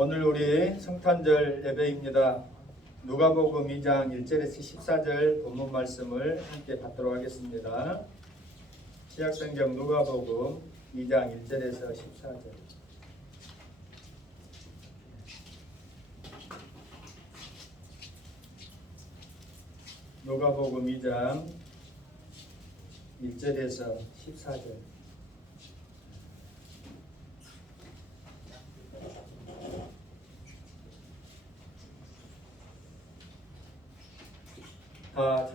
오늘 우리 성탄절 예배입니다. 누가복음 2장 1절에서 14절 본문 말씀을 함께 받도록 하겠습니다. 신약성경 누가복음 2장 1절에서 14절. 누가복음 2장 1절에서 14절. 다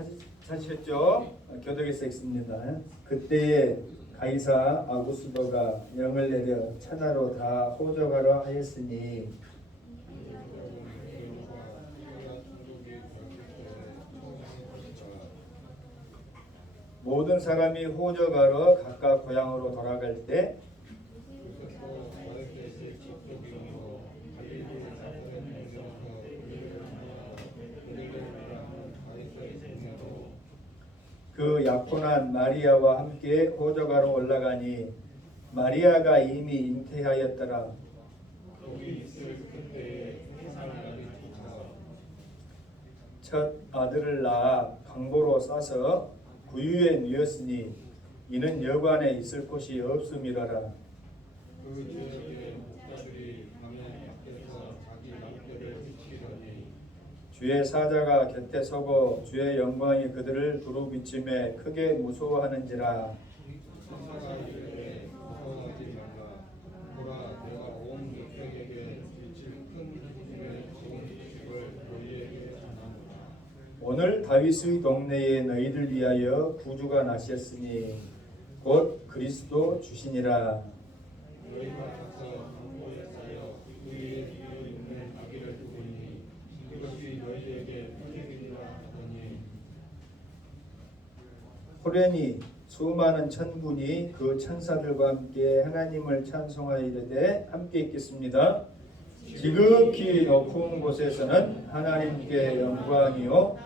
찾으셨죠? 교독에서 읽습니다. 그때에 가이사 아구스도가 명을 내려 천하로 다 호적하러 하였으니 모든 사람이 호적하러 각각 고향으로 돌아갈 때 그 약혼한 마리아와 함께 호적하러 올라가니 마리아가 이미 잉태하였더라. 첫 아들을 낳아 강보로 싸서 구유에 누였으니 이는 여관에 있을 곳이 없음이라라. 주의 사자가 곁에 서고 주의 영광이 그들을 두루비침에 크게 무서워하는지라. 오늘 다윗의 동네에 너희들 위하여 구주가 나셨으니 곧 그리스도 주시니라. 호련히 수많은 천군이 그 천사들과 함께 하나님을 찬송하여 이르되 함께 읽겠습니다. 지극히 높은 곳에서는 하나님께 영광이요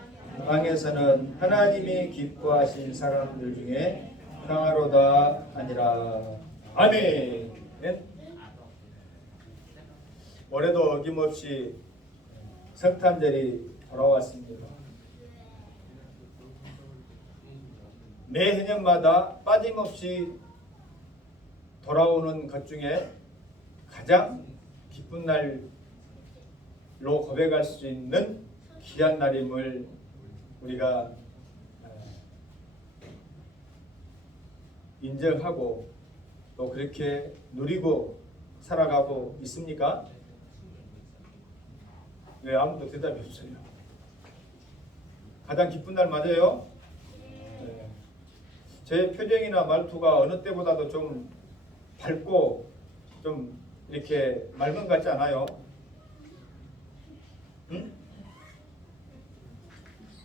땅에서는 하나님이 기뻐하신 사람들 중에 평화로다 하니라. 아멘. 올해도 어김없이 성탄절이 돌아왔습니다. 매해년마다 빠짐없이 돌아오는 것 중에 가장 기쁜 날로 고백할 수 있는 귀한 날임을 우리가 인정하고 또 그렇게 누리고 살아가고 있습니까? 왜 아무도 대답이 없어요? 가장 기쁜 날 맞아요? 네. 제 표정이나 말투가 어느 때보다도 좀 밝고 좀 이렇게 맑은 것 같지 않아요? 응?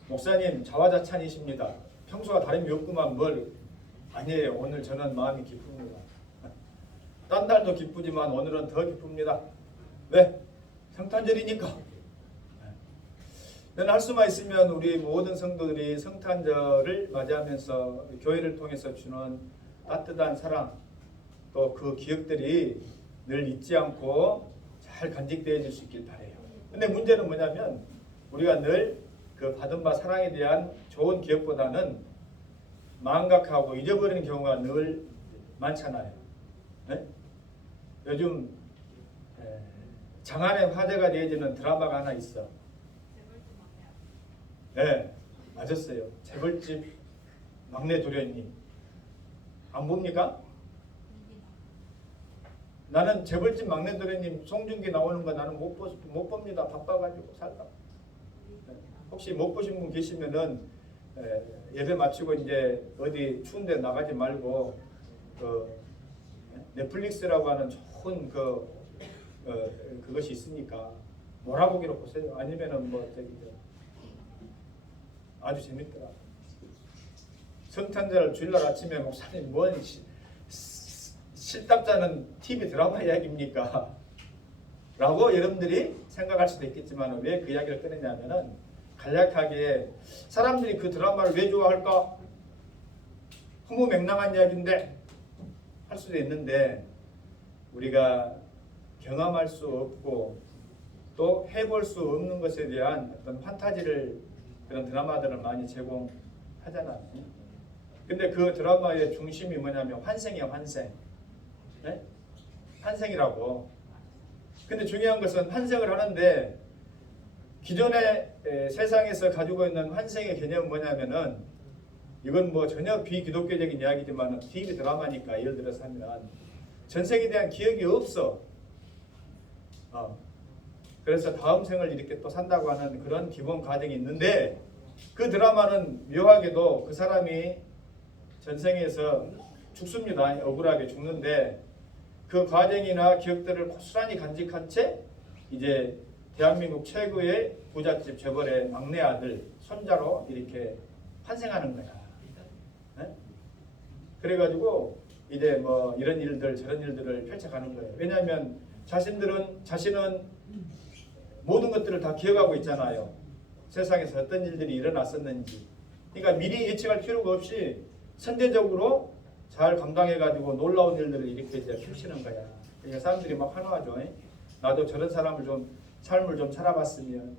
목사님 자화자찬이십니다. 평소와 다름이 없구만 뭘. 아니에요. 오늘 저는 마음이 기쁩니다. 딴 날도 기쁘지만 오늘은 더 기쁩니다. 왜? 성탄절이니까. 할 수만 있으면 우리 모든 성도들이 성탄절을 맞이하면서 교회를 통해서 주는 따뜻한 사랑 또 그 기억들이 늘 잊지 않고 잘 간직되어질 수 있길 바라요. 근데 문제는 뭐냐면 우리가 늘 그 받은 바 사랑에 대한 좋은 기억보다는 망각하고 잊어버리는 경우가 늘 많잖아요. 네? 요즘 장안의 화제가 되어지는 드라마가 하나 있어. 네, 맞았어요. 재벌집 막내 도련님. 안 봅니까? 나는 재벌집 막내 도련님 송중기 나오는 거 나는 못 봅니다. 바빠가지고 살다. 네. 혹시 못 보신 분 계시면은 예배 마치고 이제 어디 추운데 나가지 말고 그 넷플릭스라고 하는 좋은 그것이 있으니까 몰아보기로 보세요. 아니면은 뭐 저기 아주 재밌더라. 성탄절 주일날 아침에 목사님 뭔 실답자는 TV 드라마 이야기입니까? 라고 여러분들이 생각할 수도 있겠지만 왜 그 이야기를 꺼내냐면은 간략하게 사람들이 그 드라마를 왜 좋아할까? 허무맹랑한 이야기인데 할 수도 있는데 우리가 경험할 수 없고 또 해볼 수 없는 것에 대한 어떤 판타지를 그런 드라마들을 많이 제공하잖아요. 근데 그 드라마의 중심이 뭐냐면 환생이에요. 환생. 네? 환생이라고. 근데 중요한 것은 환생을 하는데 기존의 세상에서 가지고 있는 환생의 개념은 뭐냐면은 이건 뭐 전혀 비기독교적인 이야기지만 TV 드라마니까 예를 들어서 하면 전생에 대한 기억이 없어. 그래서 다음 생을 이렇게 또 산다고 하는 그런 기본 가정이 있는데 그 드라마는 묘하게도 그 사람이 전생에서 죽습니다. 억울하게 죽는데 그 과정이나 기억들을 고스란히 간직한 채 이제 대한민국 최고의 부잣집 재벌의 막내 아들 손자로 이렇게 환생하는 거야. 네? 그래가지고 이제 뭐 이런 일들 저런 일들을 펼쳐가는 거예요. 왜냐하면 자신은 모든 것들을 다 기억하고 있잖아요. 세상에서 어떤 일들이 일어났었는지. 그러니까 미리 예측할 필요가 없이 선제적으로 잘 감당해가지고 놀라운 일들을 이렇게 이제 펼치는 거야. 그러니까 사람들이 막 환호하죠. 나도 저런 삶을 좀 살아봤으면,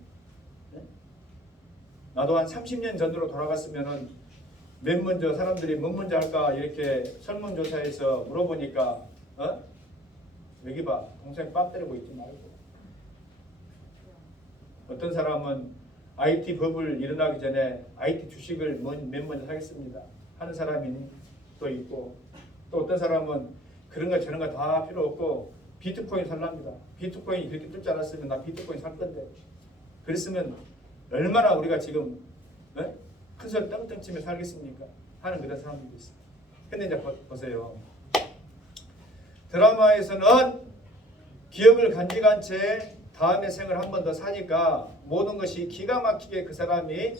나도 한 30년 전으로 돌아갔으면은 사람들이 뭐 먼저 할까 이렇게 설문조사에서 물어보니까 여기 봐, 동생 뺨 때리고 있지 말고. 어떤 사람은 IT 버블 일어나기 전에 IT 주식을 맨 먼저 사겠습니다 하는 사람이 또 있고, 또 어떤 사람은 그런 거 저런 거 다 필요 없고 비트코인 살랍니다. 비트코인이 그렇게 뜰 줄 알았으면 나 비트코인 살 건데. 그랬으면 얼마나 우리가 지금 큰소리 떵떵 치며 살겠습니까? 하는 그런 사람들도 있어요. 근데 이제 보세요. 드라마에서는 기억을 간직한 채 다음의 생을 한 번 더 사니까 모든 것이 기가 막히게 그 사람이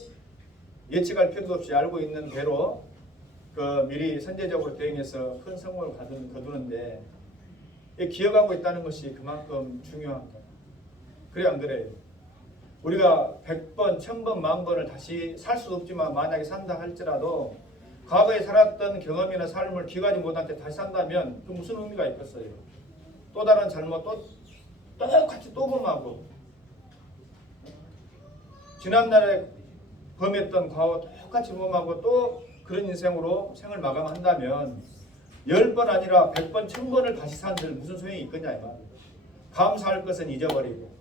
예측할 필요도 없이 알고 있는 대로 그 미리 선제적으로 대응해서 큰 성공을 거두는데 기억하고 있다는 것이 그만큼 중요한 거예요. 그래 안 그래요? 우리가 100번, 1000번, 10,000번을 다시 살 수도 없지만 만약에 산다 할지라도 과거에 살았던 경험이나 삶을 기억하지 못한 채 다시 산다면 그 무슨 의미가 있겠어요? 또 다른 잘못 똑같이 또 범하고 지난날에 범했던 과거 똑같이 범하고 또 그런 인생으로 생을 마감한다면 10번 아니라 100번, 1000번을 다시 산들 무슨 소용이 있겠냐 이 말이에요. 감사할 것은 잊어버리고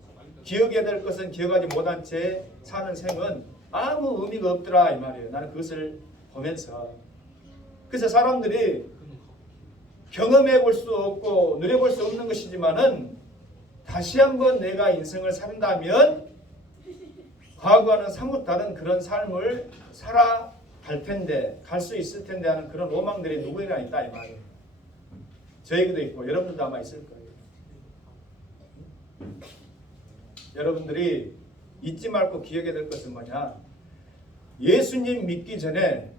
기억해야 될 것은 기억하지 못한 채 사는 생은 아무 의미가 없더라 이 말이에요. 나는 그것을 보면서 그래서 사람들이 경험해 볼 수 없고 누려볼 수 없는 것이지만은 다시 한번 내가 인생을 산다면 과거와는 사뭇 다른 그런 삶을 살아갈 텐데 갈 수 있을 텐데 하는 그런 로망들이 누구에나 있다 이 말이에요. 저에게도 있고 여러분들도 아마 있을 거예요. 여러분들이 잊지 말고 기억해야 될 것은 뭐냐? 예수님 믿기 전에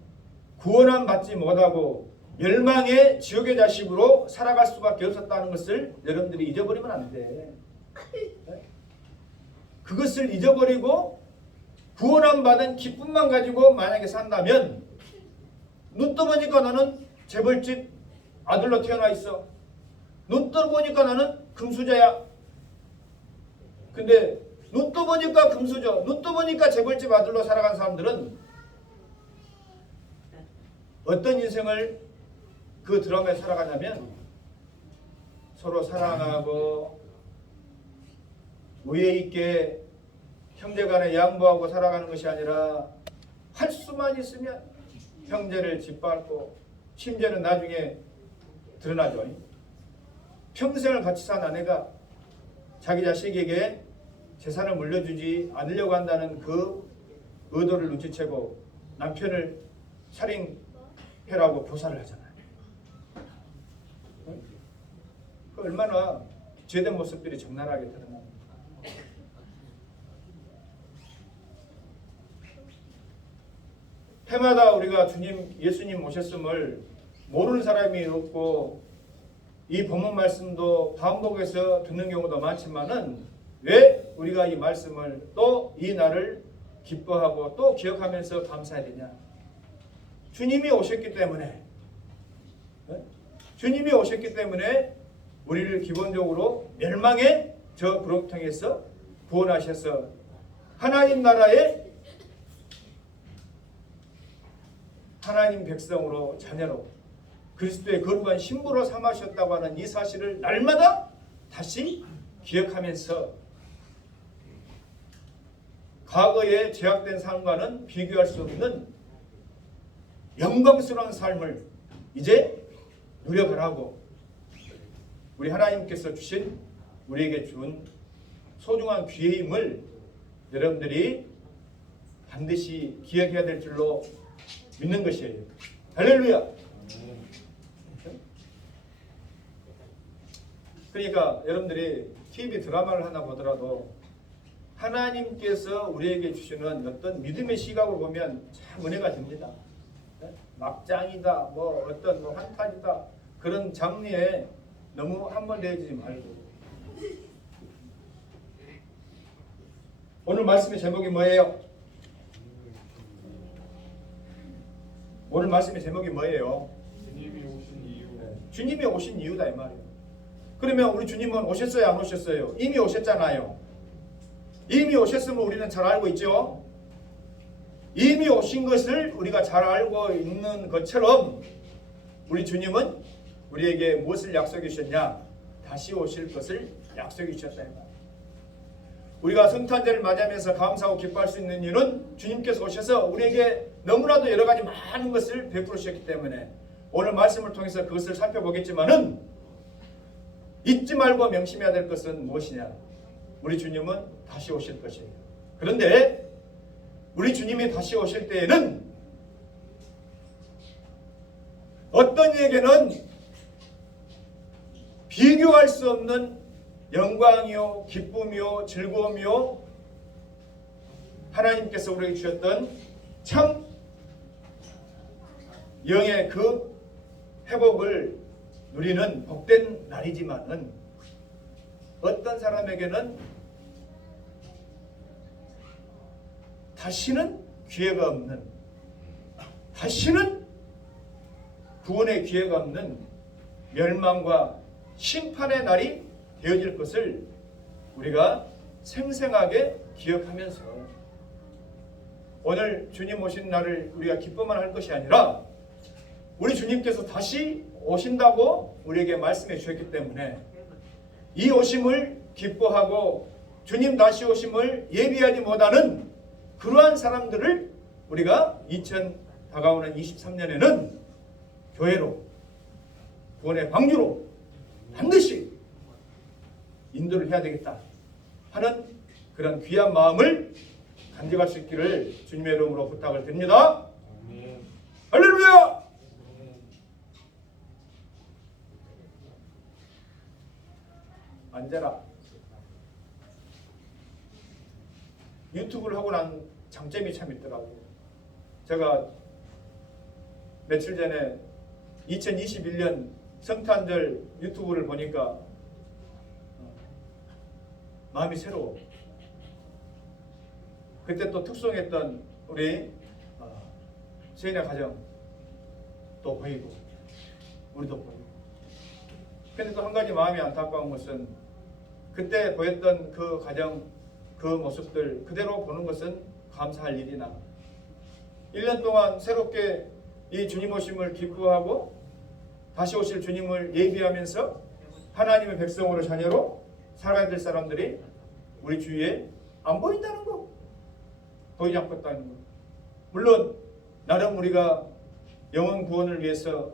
구원함 받지 못하고 멸망의 지옥의 자식으로 살아갈 수밖에 없었다는 것을 여러분들이 잊어버리면 안 돼. 그것을 잊어버리고 구원함 받은 기쁨만 가지고 만약에 산다면 눈 떠보니까 나는 재벌집 아들로 태어나 있어. 눈 떠보니까 나는 금수저야. 근데 눈 떠보니까 금수저, 눈 떠보니까 재벌집 아들로 살아간 사람들은 어떤 인생을 그 드라마에 살아가냐면 서로 사랑하고 우애 있게 형제간에 양보하고 살아가는 것이 아니라 할 수만 있으면 형제를 짓밟고 심지어는 나중에 드러나죠. 평생을 같이 산 아내가 자기 자식에게 재산을 물려주지 않으려고 한다는 그 의도를 눈치채고 남편을 살인해라고 교사를 하잖아요. 그 얼마나 죄된 모습들이 적나라하게 드러납니다. 해마다 우리가 예수님 오셨음을 모르는 사람이 없고 이 본문 말씀도 반복해서 듣는 경우도 많지만은 왜 우리가 이 말씀을 또 이 날을 기뻐하고 또 기억하면서 감사해야 되냐? 주님이 오셨기 때문에 주님이 오셨기 때문에 우리를 기본적으로 멸망의 저 구렁텅이에서 구원하셔서 하나님 나라의 하나님 백성으로 자녀로 그리스도의 거룩한 신부로 삼으셨다고 하는 이 사실을 날마다 다시 기억하면서 과거의 죄악된 삶과는 비교할 수 없는 영광스러운 삶을 이제 누려가라고 우리 하나님께서 주신 우리에게 준 소중한 기회임을 여러분들이 반드시 기억해야 될 줄로 믿는 것이에요. 할렐루야. 그러니까 여러분들이 TV 드라마를 하나 보더라도 하나님께서 우리에게 주시는 어떤 믿음의 시각으로 보면 참 은혜가 됩니다. 막장이다, 뭐 어떤 뭐 환타지다 그런 장르에 너무 함몰되어지지 말고 오늘 말씀의 제목이 뭐예요? 오늘 말씀의 제목이 뭐예요? 주님이 오신 이유. 주님이 오신 이유다 이 말이에요. 그러면 우리 주님은 오셨어요, 안 오셨어요? 이미 오셨잖아요. 이미 오셨으면 우리는 잘 알고 있죠. 이미 오신 것을 우리가 잘 알고 있는 것처럼 우리 주님은 우리에게 무엇을 약속해 주셨냐? 다시 오실 것을 약속해 주셨다 이 말이에요. 우리가 성탄절을 맞이하면서 감사하고 기뻐할 수 있는 이유는 주님께서 오셔서 우리에게 너무나도 여러 가지 많은 것을 베풀어 주셨기 때문에 오늘 말씀을 통해서 그것을 살펴보겠지만은 잊지 말고 명심해야 될 것은 무엇이냐? 우리 주님은 다시 오실 것이에요. 그런데 우리 주님이 다시 오실 때에는 어떤 이에게는 비교할 수 없는 영광이요, 기쁨이요, 즐거움이요, 하나님께서 우리에게 주셨던 참 영의 그 회복을 누리는 복된 날이지만은 어떤 사람에게는 다시는 기회가 없는, 다시는 구원의 기회가 없는 멸망과 심판의 날이 되어질 것을 우리가 생생하게 기억하면서 오늘 주님 오신 날을 우리가 기뻐만 할 것이 아니라 우리 주님께서 다시 오신다고 우리에게 말씀해 주셨기 때문에 이 오심을 기뻐하고 주님 다시 오심을 예비하지 못하는 그러한 사람들을 우리가 다가오는 23년에는 교회로 구원의 방주로 반드시 인도를 해야 되겠다 하는 그런 귀한 마음을 간직할 수 있기를 주님의 이름으로 부탁을 드립니다. 할렐루야! 앉아라. 유튜브를 하고 난 장점이 참 있더라고요. 제가 며칠 전에 2021년 성탄절 유튜브를 보니까 마음이 새로워. 그때 또 특송했던 우리 세인의 가정 또 보이고 우리도 보이고. 근데 또 한 가지 마음이 안타까운 것은 그때 보였던 그 가정 그 모습들 그대로 보는 것은 감사할 일이나 1년 동안 새롭게 이 주님 오심을 기뻐하고 다시 오실 주님을 예비하면서 하나님의 백성으로 자녀로 살아야 될 사람들이 우리 주위에 안 보인다는 거, 보이지 않고 있다는 거. 물론 나름 우리가 영혼 구원을 위해서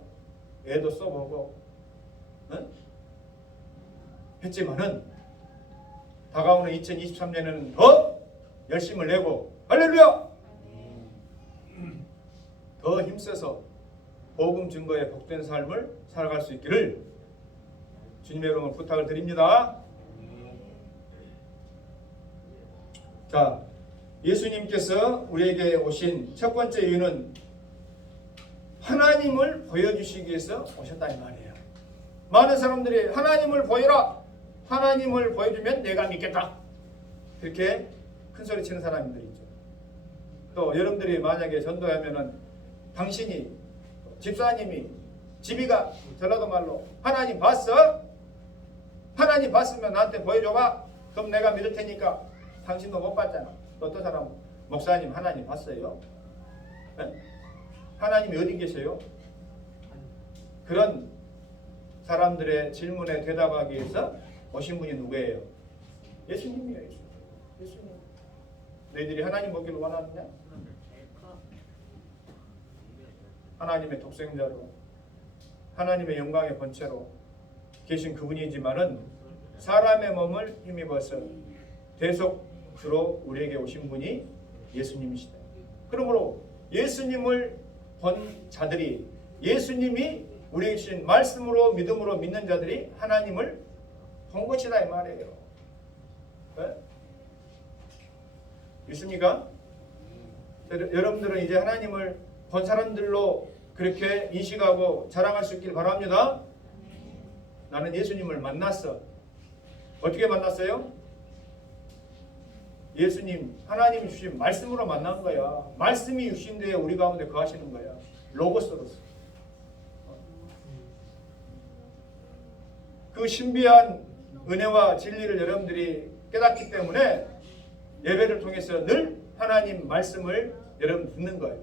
애도 써보고 했지만은 다가오는 2023년에는 더 열심을 내고 할렐루야! 더 힘써서 복음 증거의 복된 삶을 살아갈 수 있기를 주님의 이름으로 부탁을 드립니다. 자, 예수님께서 우리에게 오신 첫 번째 이유는 하나님을 보여주시기 위해서 오셨다 이 말이에요. 많은 사람들이 하나님을 보여라, 하나님을 보여주면 내가 믿겠다, 그렇게 큰 소리 치는 사람들이 있죠. 또 여러분들이 만약에 전도하면은 당신이 집사님이 집이가 전라도 말로 하나님 봤어? 하나님 봤으면 나한테 보여줘봐. 그럼 내가 믿을 테니까. 당신도 못 봤잖아. 어떤 사람 목사님 하나님 봤어요? 네? 하나님이 어디 계세요? 그런 사람들의 질문에 대답하기 위해서 오신 분이 누구예요? 예수님이에요. 예수님. 너희들이 하나님 보기를 원하느냐? 하나님의 독생자로 하나님의 영광의 본체로 계신 그분이지만은 사람의 몸을 힘입어서 대속주로 우리에게 오신 분이 예수님이시다. 그러므로 예수님을 본 자들이, 예수님이 우리에게 주신 말씀으로 믿음으로 믿는 자들이 하나님을 본 것이다 이 말이에요. 네? 있습니까? 여러분들은 이제 하나님을 본 사람들로 그렇게 인식하고 자랑할 수 있길 바랍니다. 나는 예수님을 만났어. 어떻게 만났어요? 예수님, 하나님이 주신 말씀으로 만난 거야. 말씀이 육신되어 우리 가운데 거하시는 거야. 로고스로서. 그 신비한 은혜와 진리를 여러분들이 깨닫기 때문에 예배를 통해서 늘 하나님 말씀을 여러분 듣는 거예요.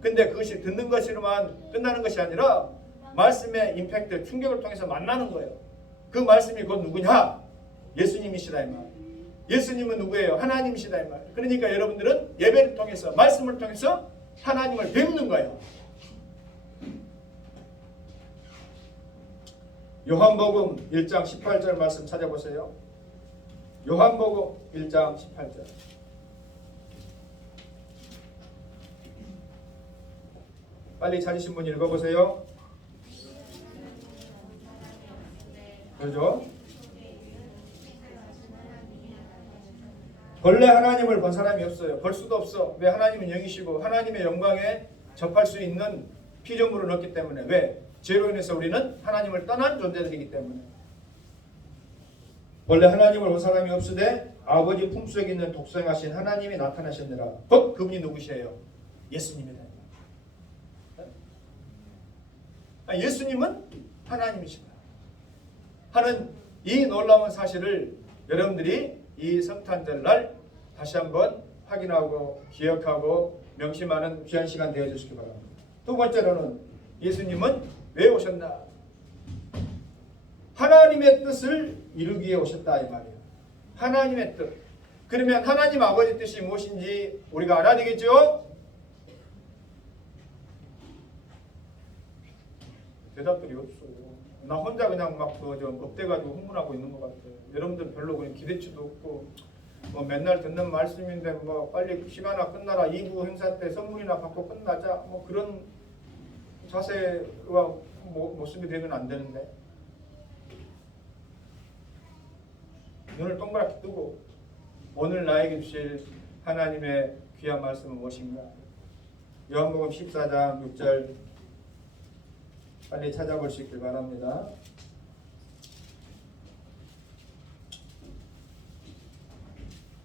근데 그것이 듣는 것으로만 끝나는 것이 아니라 말씀의 임팩트, 충격을 통해서 만나는 거예요. 그 말씀이 곧 누구냐? 예수님이시다 이 말. 예수님은 누구예요? 하나님이시다 이 말. 그러니까 여러분들은 예배를 통해서, 말씀을 통해서 하나님을 뵙는 거예요. 요한복음 1장 18절 말씀 찾아보세요. 요한복음 1장 18절. 빨리 찾으신 분 읽어보세요. 그렇죠? 본래 하나님을 본 사람이 없어요. 볼 수도 없어. 왜? 하나님은 영이시고 하나님의 영광에 접할 수 있는 피조물을 얻기 때문에. 왜? 죄로 인해서 우리는 하나님을 떠난 존재들이기 때문에. 본래 하나님을 본 사람이 없으되 아버지 품속에 있는 독생하신 하나님이 나타나셨느라. 곧 그분이 누구시에요? 예수님이다. 예수님은 하나님이시다 하는 이 놀라운 사실을 여러분들이 이 성탄절 날 다시 한번 확인하고 기억하고 명심하는 귀한 시간 되어 주시기 바랍니다. 두 번째로는 예수님은 왜 오셨나? 하나님의 뜻을 이루기 위해 오셨다 이 말이에요. 하나님의 뜻. 그러면 하나님 아버지 뜻이 무엇인지 우리가 알아야 되겠죠? 대답들이 없어요. 나 혼자 그냥 막 좀 업돼가지고 흥분하고 있는 것 같아요. 여러분들 별로 그냥 기대치도 없고 뭐 맨날 듣는 말씀인데 뭐 빨리 시간아 끝나라 2부 행사 때 선물이나 받고 끝나자 뭐 그런 자세와 모습이 되면 안 되는데 눈을 동그랗게 뜨고 오늘 나에게 주실 하나님의 귀한 말씀은 무엇인가? 요한복음 14장 6절 빨리 찾아볼 수 있길 바랍니다.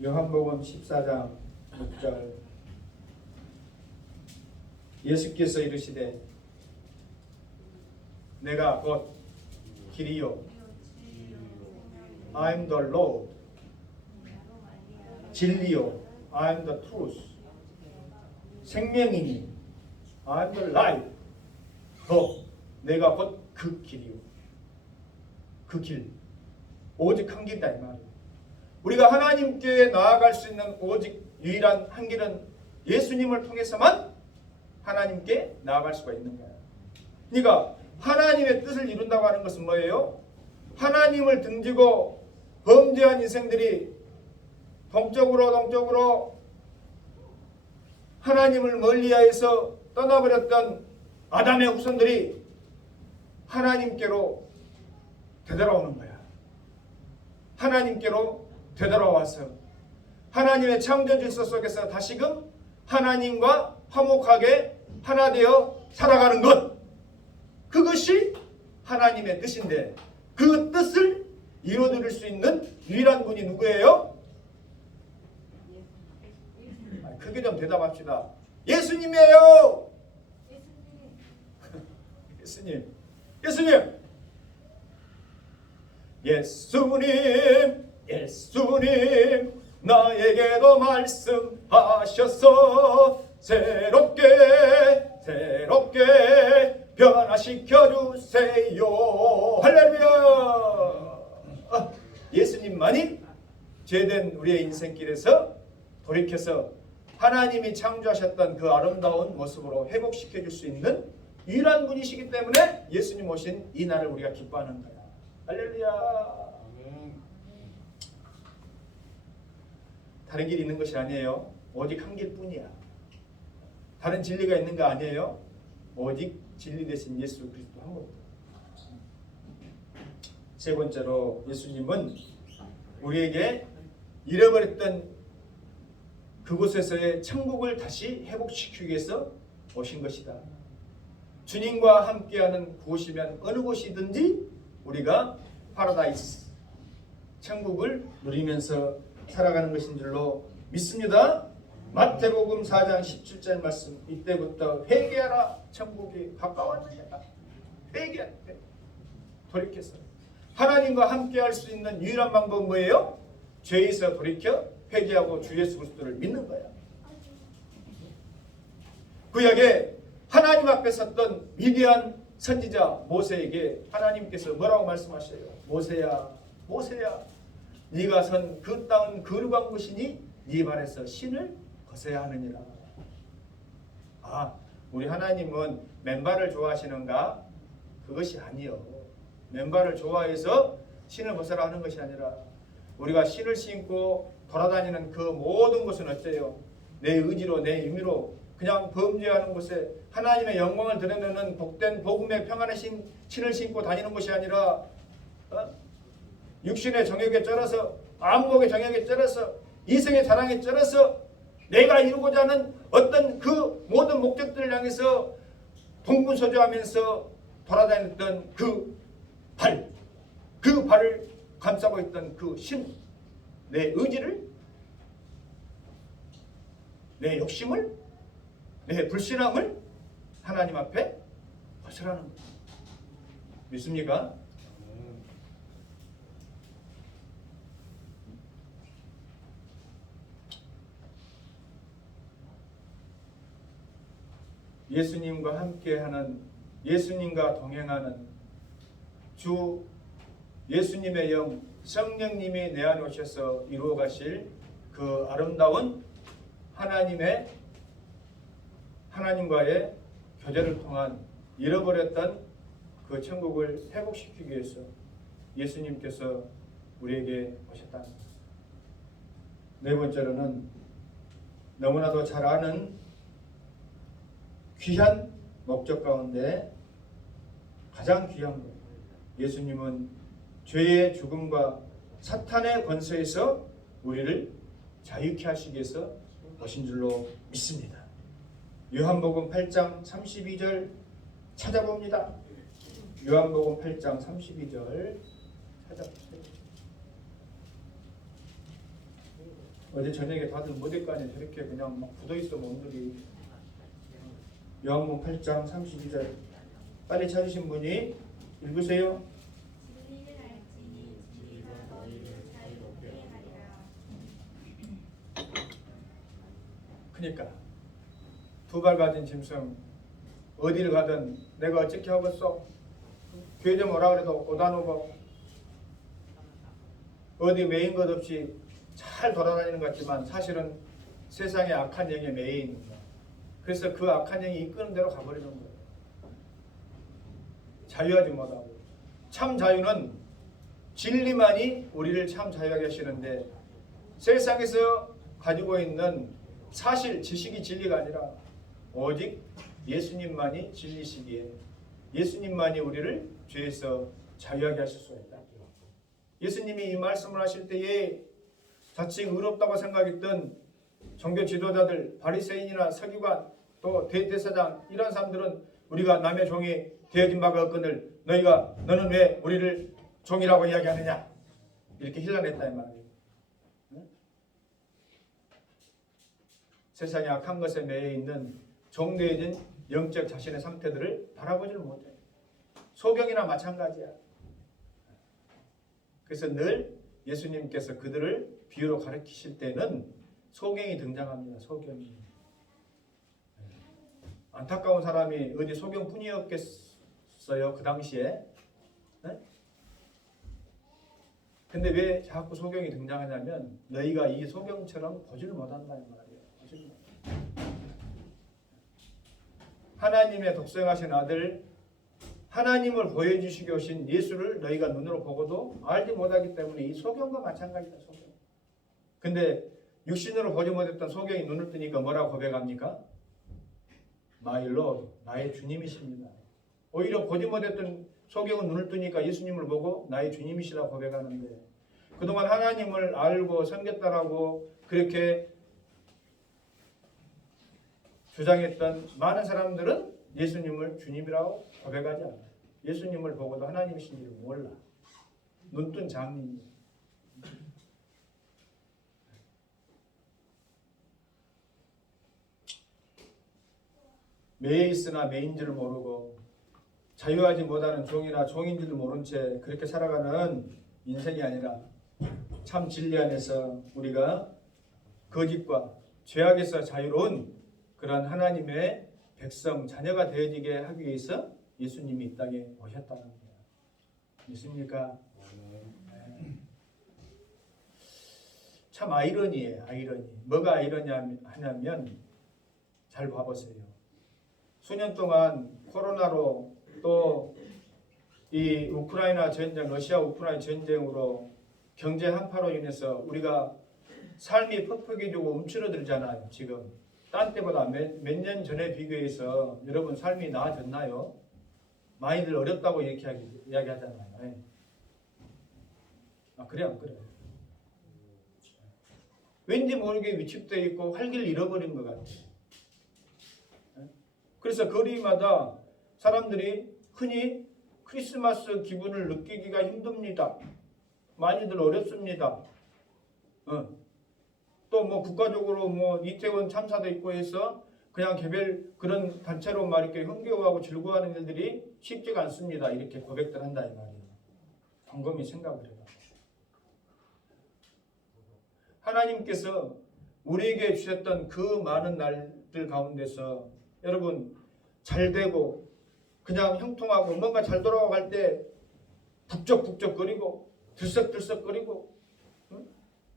요한복음 14장 6절 예수께서 이르시되 내가 곧 길이요 I am the Lord 진리요 I am the truth 생명이니 I am the life 내가 곧 그 길이요. 그 길. 오직 한 길이다 이 말이에요. 우리가 하나님께 나아갈 수 있는 오직 유일한 한 길은 예수님을 통해서만 하나님께 나아갈 수가 있는 거예요. 그러니까 하나님의 뜻을 이룬다고 하는 것은 뭐예요? 하나님을 등지고 범죄한 인생들이 동쪽으로 하나님을 멀리하여서 떠나버렸던 아담의 후손들이 하나님께로 되돌아오는 거야. 하나님께로 되돌아와서 하나님의 창조 질서 속에서 다시금 하나님과 화목하게 하나 되어 살아가는 것. 그것이 하나님의 뜻인데 그 뜻을 이루어드릴 수 있는 유일한 분이 누구예요? 크게 좀 대답합시다. 예수님이에요. 예수님. 예수님 예수님 나에게도 말씀하셔서 새롭게 변화시켜 주세요. 할렐루야. 예수님만이 죄된 우리의 인생길에서 돌이켜서 하나님이 창조하셨던 그 아름다운 모습으로 회복시켜 줄 수 있는 유일한 분이시기 때문에 예수님 오신 이 날을 우리가 기뻐하는 거야. 할렐루야. 다른 길이 있는 것이 아니에요. 오직 한 길뿐이야. 다른 진리가 있는 거 아니에요. 오직 진리 되신 예수 그리스도 한 분. 세 번째로 예수님은 우리에게 잃어버렸던 그곳에서의 천국을 다시 회복시키기 위해서 오신 것이다. 주님과 함께하는 곳이면 어느 곳이든지 우리가 파라다이스, 천국을 누리면서 살아가는 것인 줄로 믿습니다. 마태복음 4장 17절 말씀, 이때부터 회개하라, 천국이 가까웠느니라. 회개하라. 돌이켜서 하나님과 함께할 수 있는 유일한 방법은 뭐예요? 죄에서 돌이켜 회개하고 주 예수 그리스도를 믿는 거야. 구약에 하나님 앞에 섰던 위대한 선지자 모세에게 하나님께서 뭐라고 말씀하셔요? 모세야, 모세야, 네가 선 그 땅은 거룩한 곳이니 네 발에서 신을 벗어야 하느니라. 우리 하나님은 맨발을 좋아하시는가? 그것이 아니요. 맨발을 좋아해서 신을 벗어라 하는 것이 아니라 우리가 신을 신고 돌아다니는 그 모든 것은 어째요? 내 의지로 내 임의로 그냥 범죄하는 곳에 하나님의 영광을 드러내는 복된 복음의 평안의 신을 신고 다니는 것이 아니라 육신의 정욕에 쩔어서 안목의 정욕에 쩔어서 이성의 자랑에 쩔어서 내가 이루고자 하는 어떤 그 모든 목적들을 향해서 동분서주하면서 돌아다녔던 그 발을 감싸고 있던 그 신, 내 의지를, 내 욕심을, 내 불신함을 하나님 앞에 벗으라는 거예요. 믿습니까? 예수님과 함께하는, 예수님과 동행하는 주 예수님의 영 성령님이 내 안에 오셔서 이루어 가실 그 아름다운 하나님과의 교제를 통한 잃어버렸던 그 천국을 회복시키기 위해서 예수님께서 우리에게 오셨다. 네 번째로는 너무나도 잘 아는 귀한 목적 가운데 가장 귀한 것, 예수님은 죄의 죽음과 사탄의 권세에서 우리를 자유케 하시기 위해서 오신 줄로 믿습니다. 요한복음 8장 32절 찾아봅니다. 요한복음 8장 32절 찾아보세요. 어제 저녁에 다들 모대간에 저렇게 그냥 막 굳어있어 몸들이. 요한복음 8장 32절 빨리 찾으신 분이 읽으세요. 그러니까 두 발 가진 짐승 어디를 가든 내가 어떻게 하겠어? 교회 좀 오라 그래도 못 안 오고 어디 매인 것 없이 잘 돌아다니는 것 같지만 사실은 세상의 악한 영의 매인. 그래서 그 악한 영이 이끄는 대로 가버리는 거예요. 자유하지 못하고. 참 자유는 진리만이 우리를 참 자유하게 하시는데 세상에서 가지고 있는 사실, 지식이 진리가 아니라 오직 예수님만이 진리시기에 예수님만이 우리를 죄에서 자유하게 하실 수가 있다. 예수님이 이 말씀을 하실 때에 자칭 의롭다고 생각했던 종교 지도자들, 바리새인이나 서기관, 또 대제사장 이런 사람들은 우리가 남의 종이 되어진 바가 없거늘 너는 왜 우리를 종이라고 이야기하느냐 이렇게 힐난했다 이 말이에요. 세상의 악한 것에 매여 있는 종되어진 영적 자신의 상태들을 바라보지를 못해. 소경이나 마찬가지야. 그래서 늘 예수님께서 그들을 비유로 가르치실 때는 소경이 등장합니다. 소경이. 안타까운 사람이 어디 소경뿐이었겠어요 그 당시에. 네? 근데 왜 자꾸 소경이 등장하냐면 너희가 이 소경처럼 보지를 못한다는 말이에요. 하나님의 독생하신 아들 하나님을 보여주시기 오신 예수를 너희가 눈으로 보고도 알지 못하기 때문에 이 소경과 마찬가지다. 소경. 근데 육신으로 보지 못했던 소경이 눈을 뜨니까 뭐라고 고백합니까? My Lord, 나의 주님이십니다. 오히려 보지 못했던 소경은 눈을 뜨니까 예수님을 보고 나의 주님이시라고 고백하는데 그동안 하나님을 알고 섬겼다라고 그렇게 주장했던 많은 사람들은 예수님을 주님이라고 고백하지 않아요. 예수님을 보고도 하나님이신지를 몰라. 눈뜬 장님이에요. 매에 있으나 매인 줄 모르고 자유하지 못하는 종이나 종인 줄 모른 채 그렇게 살아가는 인생이 아니라 참 진리 안에서 우리가 거짓과 죄악에서 자유로운 그런 하나님의 백성, 자녀가 되어지게 하기 위해서 예수님이 이 땅에 오셨다는 거예요. 믿습니까? 네. 참 아이러니예요. 아이러니. 뭐가 아이러니하냐면 잘 봐보세요. 수년 동안 코로나로 또 이 우크라이나 전쟁, 러시아 우크라이나 전쟁으로 경제 한파로 인해서 우리가 삶이 퍽퍽해지고 움츠러들잖아요. 지금 딴 때보다 몇 년 전에 비교해서 여러분 삶이 나아졌나요? 많이들 어렵다고 이렇게 이야기하잖아요. 아 그래 안 그래요? 왠지 모르게 위축되어 있고 활기를 잃어버린 것 같아요. 그래서 거리마다 사람들이 흔히 크리스마스 기분을 느끼기가 힘듭니다. 많이들 어렵습니다. 또 뭐 국가적으로 뭐 이태원 참사도 있고 해서 그냥 개별 그런 단체로 막 이렇게 흥겨워하고 즐거워하는 일들이 쉽지가 않습니다. 이렇게 고백들 한다 이 말이에요. 곰곰이 생각을 해봐. 하나님께서 우리에게 주셨던 그 많은 날들 가운데서 여러분 잘 되고 그냥 형통하고 뭔가 잘 돌아갈 때 북적북적거리고 들썩들썩거리고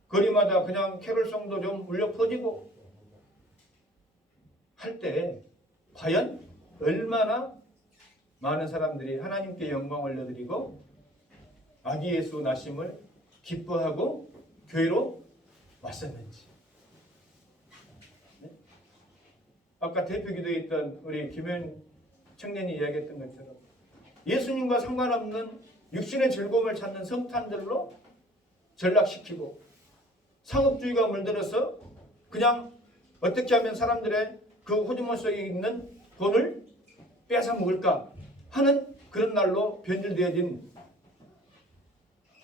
거리마다 그냥 캐롤송도 좀 울려 퍼지고 할 때 과연 얼마나 많은 사람들이 하나님께 영광을 올려드리고 아기 예수 나심을 기뻐하고 교회로 왔었는지. 네? 아까 대표 기도에 있던 우리 김현 청년이 이야기했던 것처럼 예수님과 상관없는 육신의 즐거움을 찾는 성탄들로 전락시키고 상업주의가 물들어서 그냥 어떻게 하면 사람들의 그 호주머니 속에 있는 돈을 빼앗아 먹을까 하는 그런 날로 변질되어진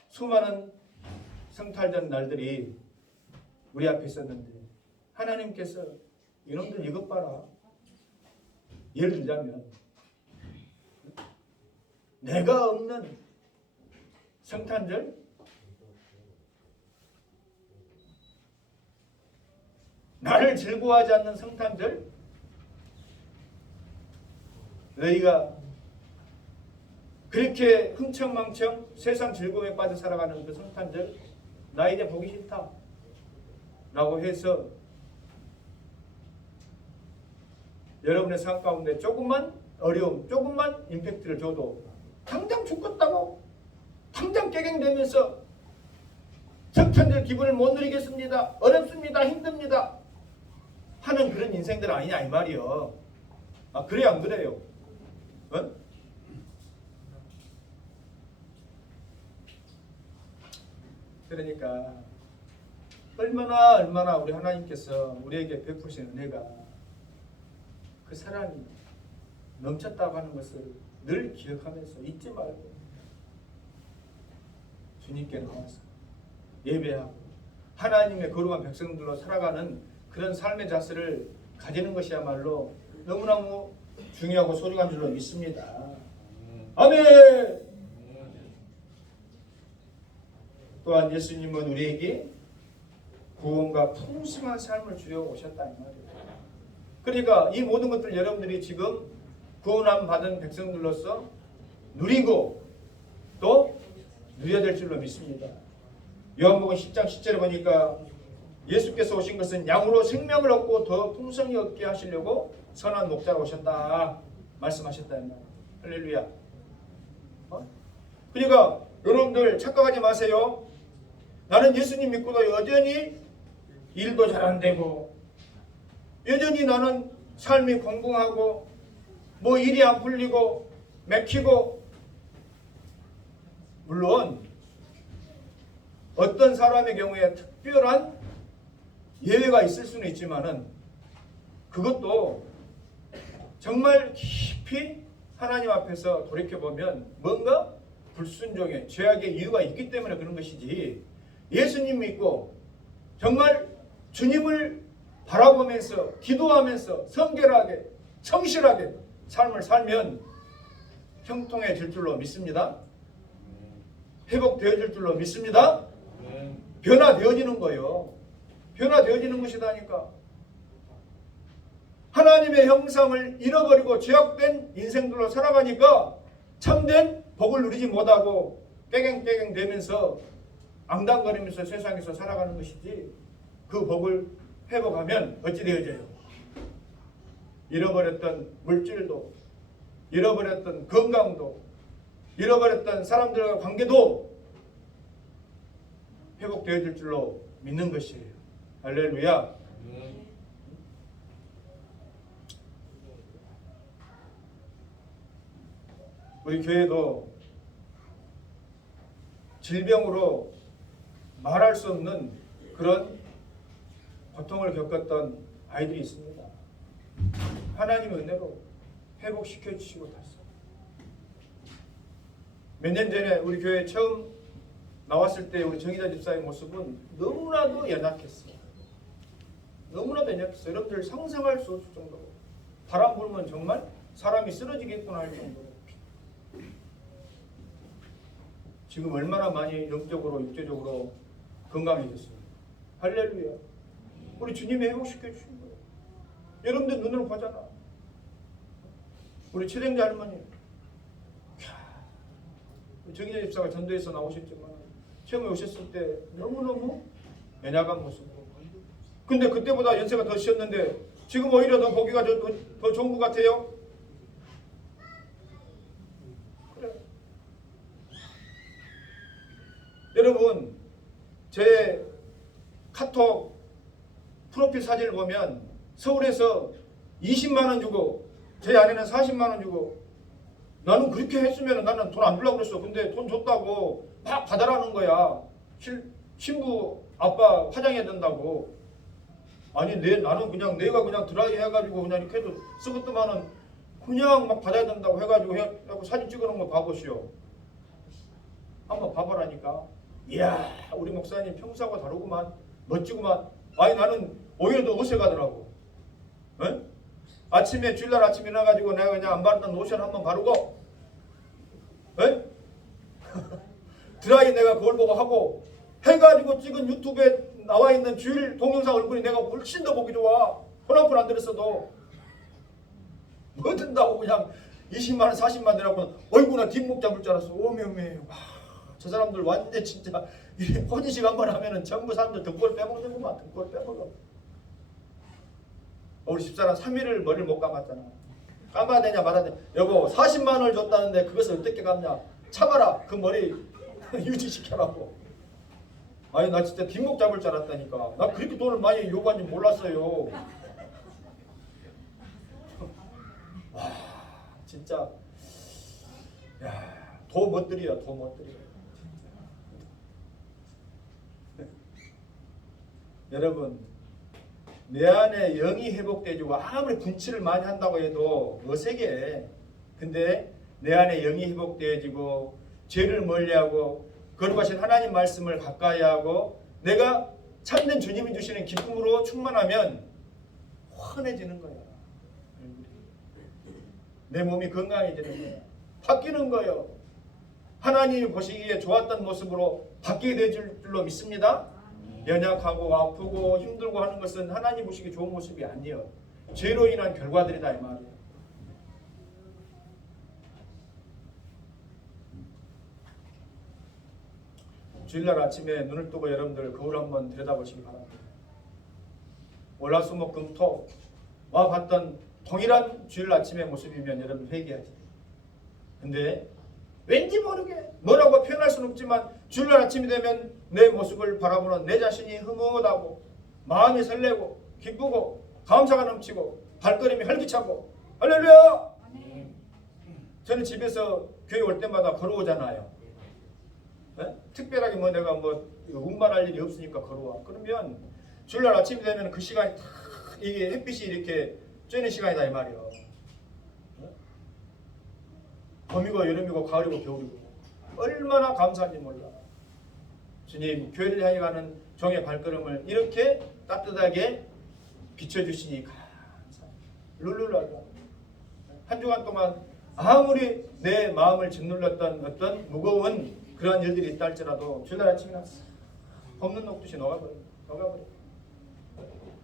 수많은 성탄절 날들이 우리 앞에 있었는데 하나님께서 이놈들 이것 봐라. 예를 들자면 내가 없는 성탄절 나를 즐거워하지 않는 성탄절 너희가 그렇게 흥청망청 세상 즐거움에 빠져 살아가는 그 성탄절 나 이제 보기 싫다 라고 해서 여러분의 삶 가운데 조금만 어려움, 조금만 임팩트를 줘도 당장 죽겠다고 당장 깨갱되면서 성탄절 기분을 못 누리겠습니다. 어렵습니다. 힘듭니다. 하는 그런 인생들 아니냐 이 말이요. 아 그래요 안 그래요? 어? 그러니까 얼마나 우리 하나님께서 우리에게 베푸신 은혜가 그 사랑이 넘쳤다고 하는 것을 늘 기억하면서 잊지 말고 주님께 나와서 예배하고 하나님의 거룩한 백성들로 살아가는 그런 삶의 자세를 가지는 것이야말로 너무너무 중요하고 소중한 줄로 믿습니다. 아멘. 또한 예수님은 우리에게 구원과 풍성한 삶을 주려 오셨다 이 말이에요. 그러니까 이 모든 것들 여러분들이 지금 구원함 받은 백성들로서 누리고 또 누려야 될 줄로 믿습니다. 요한복음 10장 10절에 보니까 예수께서 오신 것은 양으로 생명을 얻고 더 풍성히 얻게 하시려고 선한 목자로 오셨다 말씀하셨다 이 말이에요. 할렐루야. 그러니까 여러분들 착각하지 마세요. 나는 예수님 믿고도 여전히 일도 잘 안 되고 여전히 나는 삶이 공공하고 뭐 일이 안 풀리고 맥히고, 물론 어떤 사람의 경우에 특별한 예외가 있을 수는 있지만은 그것도 정말 깊이 하나님 앞에서 돌이켜보면 뭔가 불순종의 죄악의 이유가 있기 때문에 그런 것이지, 예수님 믿고 정말 주님을 바라보면서 기도하면서 성결하게 성실하게 삶을 살면 형통해질 줄로 믿습니다. 회복되어질 줄로 믿습니다. 변화되어지는 거예요. 변화되어지는 것이다니까. 하나님의 형상을 잃어버리고 죄악된 인생들로 살아가니까 참된 복을 누리지 못하고 깨갱깨갱 되면서 앙당거리면서 세상에서 살아가는 것이지, 그 복을 회복하면 어찌 되어져요? 잃어버렸던 물질도, 잃어버렸던 건강도, 잃어버렸던 사람들과 관계도 회복되어질 줄로 믿는 것이에요. 할렐루야. 우리 교회도 질병으로 말할 수 없는 그런 고통을 겪었던 아이들이 있습니다. 하나님의 은혜로 회복시켜 주시고 탔어요. 몇 년 전에 우리 교회 처음 나왔을 때 우리 정의자 집사의 모습은 너무나도 연약했어요. 너무나도 연약했어요. 여러분들 상상할 수 없을 정도로 바람 불면 정말 사람이 쓰러지겠구나 할 정도로. 지금 얼마나 많이 영적으로 육체적으로 건강해졌어요. 할렐루야. 우리 주님이 회복시켜 주신 거예요. 여러분들 눈으로 보잖아. 우리 최정자 할머니, 정의자 집사가 전도에서 나오셨지만 처음에 오셨을 때 너무너무 연약한 모습으로. 근데 그때보다 연세가 더 셨는데 지금 오히려 더 보기가 더 좋은 것 같아요. 그래. 여러분, 제 카톡 프로필 사진을 보면 서울에서 20만 원 주고 제 아내는 40만 원 주고, 나는 그렇게 했으면 나는 돈 안 주려고 그랬어. 근데 돈 줬다고 막 받아라는 거야. 신부 아빠 화장해야 된다고. 아니 나는 그냥 내가 그냥 드라이 해가지고 그냥 이렇게 해도 쓰고더만은 그냥 막 받아야 된다고 해가지고 사진 찍어놓은 거 봐보시오. 한번 봐보라니까. 이야, 우리 목사님 평소하고 다르구만. 멋지구만. 아니 나는 오히려 더 어색하더라고. 에? 아침에 주일날 아침에 일어나가지고 내가 그냥 안 바르던 로션 한번 바르고, 에? 드라이 내가 그걸 보고 하고 해가지고 찍은 유튜브에 나와 있는 주일 동영상 얼굴이 내가 훨씬 더 보기 좋아. 돈 한 푼 안 들었어도. 뭐 든다고 그냥 20만 원 40만 원 내라고 어이구 나 뒷목 잡을 줄 알았어. 오메오메. 저 사람들 완전 진짜 혼인식 한번 하면은 전부 사람들 등골 빼먹는구만. 등골 빼먹어. 우리 집사람 3일을 머리를 못 감았잖아. 감아야 되냐 말아야 되냐. 여보 40만 원을 줬다는데 그것을 어떻게 감냐. 참아라. 그 머리 유지시켜라고. 아니 나 진짜 뒷목 잡을 줄 알았다니까. 나 그렇게 돈을 많이 요구한지 몰랐어요. 와 진짜 야, 도멋들이야 도멋들이야. 여러분, 내 안에 영이 회복되지고 아무리 분칠을 많이 한다고 해도 어색해. 근데 내 안에 영이 회복되어지고 죄를 멀리하고 거룩하신 하나님 말씀을 가까이 하고 내가 참된 주님이 주시는 기쁨으로 충만하면 환해지는 거야. 내 몸이 건강해지는 거야. 바뀌는 거예요. 하나님이 보시기에 좋았던 모습으로 바뀌게 될 줄로 믿습니다. 연약하고 아프고 힘들고 하는 것은 하나님 보시기에 좋은 모습이 아니에요. 죄로 인한 결과들이다 이 말이에요. 주일날 아침에 눈을 뜨고 여러분들 거울 한번 들여다보시기 바랍니다. 월화수목금토와 봤던 동일한 주일 아침의 모습이면 여러분 회개하지. 근데 왠지 모르게 뭐라고 표현할 수는 없지만 주일날 아침이 되면 내 모습을 바라보는 내 자신이 흐뭇하고 마음이 설레고 기쁘고 감사가 넘치고 발걸음이 활기차고 할렐루야! 저는 집에서 교회 올 때마다 걸어오잖아요. 네? 특별하게 뭐 내가 뭐 운반할 일이 없으니까 걸어와. 그러면 주일날 아침이 되면 그 시간이 다 이게 햇빛이 이렇게 쬐는 시간이다 이 말이에요. 네? 봄이고 여름이고 가을이고 겨울이고 얼마나 감사한지 몰라. 주님 교회를 향해 가는 종의 발걸음을 이렇게 따뜻하게 비춰주시니 감사합니다. 룰루랄라. 한 주간 동안 아무리 내 마음을 짓눌렀던 어떤 무거운 그러한 일들이 있다 할지라도 주일날 아침이나 없는 녹듯이 녹아버려.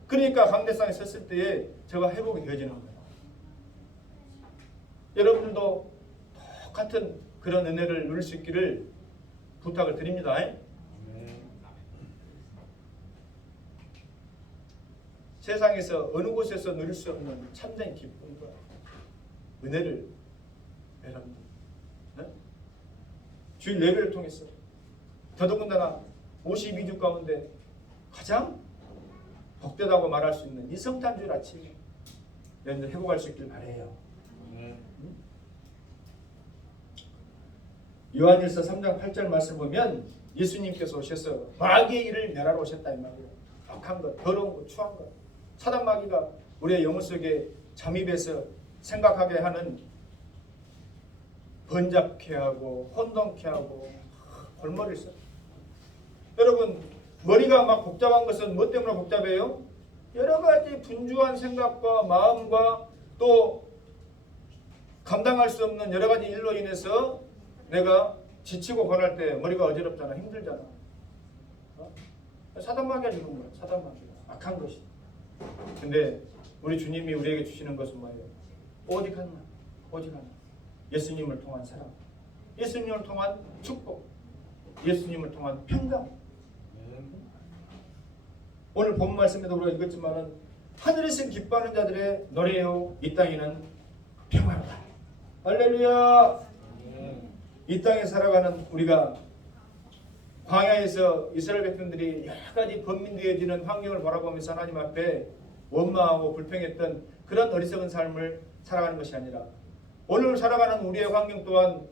그러니까 강대상에 섰을 때에 제가 회복이 되어지는 거예요. 여러분들도 똑같은 그런 은혜를 누릴 수 있기를 부탁을 드립니다. 세상에서 어느 곳에서 누릴 수 없는 참된 기쁨과 은혜를 여러분들 주일 예배를 통해서 더더군다나 52주 가운데 가장 복되다고 말할 수 있는 이 성탄주일 아침에 여러분들 회복할 수 있길 바라요. 요한일서 3장 8절 말씀 보면 예수님께서 오셔서 마귀의 일을 멸하러 오셨다 이 말이에요. 악한 것, 더러운 것, 추한 것, 사단 마귀가 우리의 영혼 속에 잠입해서 생각하게 하는 번잡케 하고 혼돈케 하고 골머리를 써. 여러분 머리가 막 복잡한 것은 뭐 때문에 복잡해요? 여러 가지 분주한 생각과 마음과 또 감당할 수 없는 여러 가지 일로 인해서 내가 지치고 권할 때 머리가 어지럽잖아, 힘들잖아. 사단마귀가 주는 거야. 사단마귀가 악한 것이. 근데 우리 주님이 우리에게 주시는 것은 뭐예요? 오직 하나, 오직 하나. 예수님을 통한 사랑, 예수님을 통한 축복, 예수님을 통한 평강. 오늘 본 말씀에도 우리가 읽었지만은 하늘에서 기뻐하는 자들의 노래요, 이 땅에는 평화로다. 할렐루야. 이 땅에 살아가는 우리가 광야에서 이스라엘 백성들이 여러 가지 번민되어지는 환경을 바라보면서 하나님 앞에 원망하고 불평했던 그런 어리석은 삶을 살아가는 것이 아니라 오늘 살아가는 우리의 환경 또한